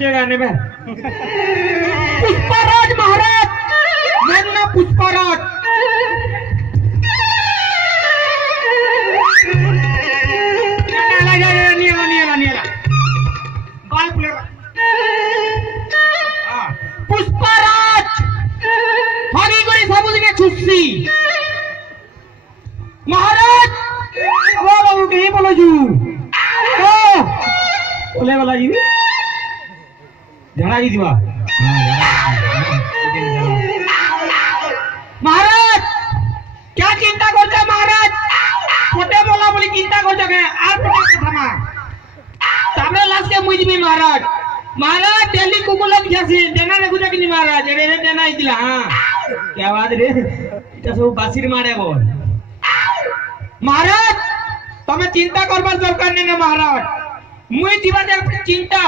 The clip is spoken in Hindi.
पूछेगा ने में पुष्पराज महाराज मेरा पुष्पराज नीला बाल पुलेगा पुष्पराज हरी गरी सबुदिने छुट्टी महाराज वो बाबू कहीं बोलो जू ओ बोले वाला जी झड़ा जी दिवा महाराज क्या चिंता करते महाराज छोटे बोला बोली चिंता करते के आर पटा कथमा सामने लास्ट के मुझे महाराज महाराज दिल्ली को बोला क्या सी देना ने कुछ नहीं महाराज रे देना ही दिला हां क्या बात रे इटा सब बासिर मारे बोल महाराज तमे चिंता करबार दरकार नहीं महाराज मुई दिवा चिंता